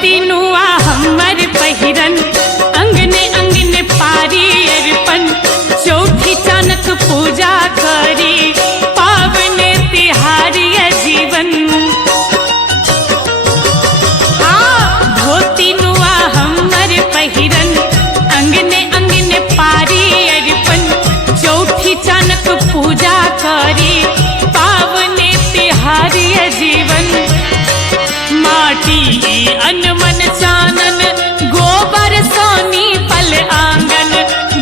धोती नुआ हमर पहिरन, अंगने अंगने पारी अरपन, चौथी चानक पूजा करी, पावने तिहारी जीवन। धोती नुआ हमर पहिरन, अंगने अंगने पारी अरपन, चौथी चानक पूजा करी, पावने तिहारी जीवन। माटी अनमन चानन, गोबर सोनी पल आंगन,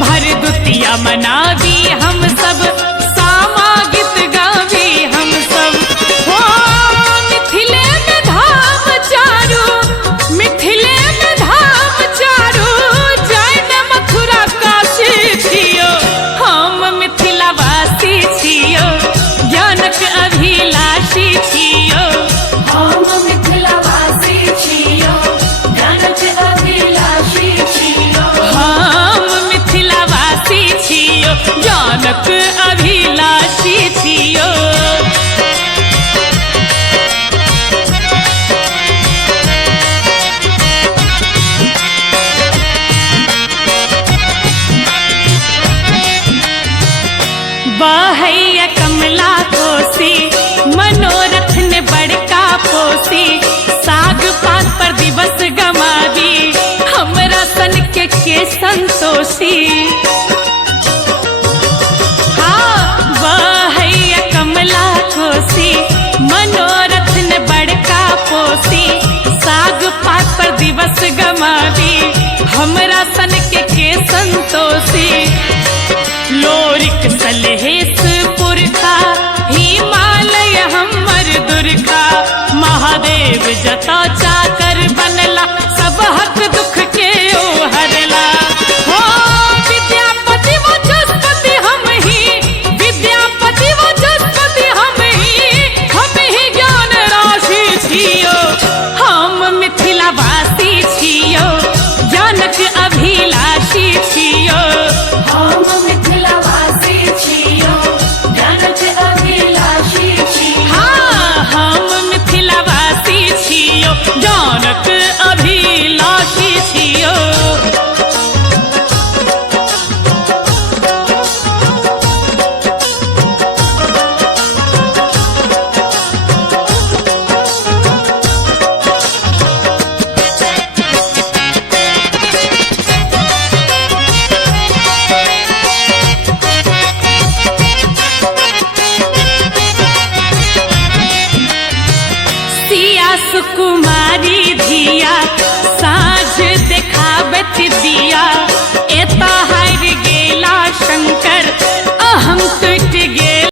भर दुतिया मनावी हम सब, सामा गीत गावी हम सब। हो मिथिले में धाम चारू, मिथिले में धाम चारू, जाय मथुरा काशी छियो, हम मिथिला वासी छियो, ज्ञानक अभिलाषी छियो। हम मिथिला वासी छियो, ज्ञानक अभिलाषी छियो। हम मिथिला वासी छियो, ज्ञानक अभिलाषी छियो। बहैया कमला कोसी, मनोरथ ने बड़का पोसी, साग पात पर दिवस गमावी, हमरा सन के संतोषी। हाँ बहैया कमला कोसी, मनोरथ ने बड़का पोसी, साग पात पर दिवस गमावी, हमरा सन के संतोषी। लोरिक सलहेस पुरखा, हिमालय हमर दुर्गा, महादेव जता चाकर बनला, सब हक दुख के ओ हरला। हो विद्यापति वो जसपति हम ही, विद्यापति वो जसपति हम ही ज्ञान राशि छियो, हम मिथिला वासी छियो, ज्ञानक अभिलाषी छियो। हम मिथिला वासी छियो, ज्ञानक अभिलाषी छियो। हाँ हम मिथिला वासी छियो, ज्ञानक अभिलाषी छियो। सिया सुकुमारी धिया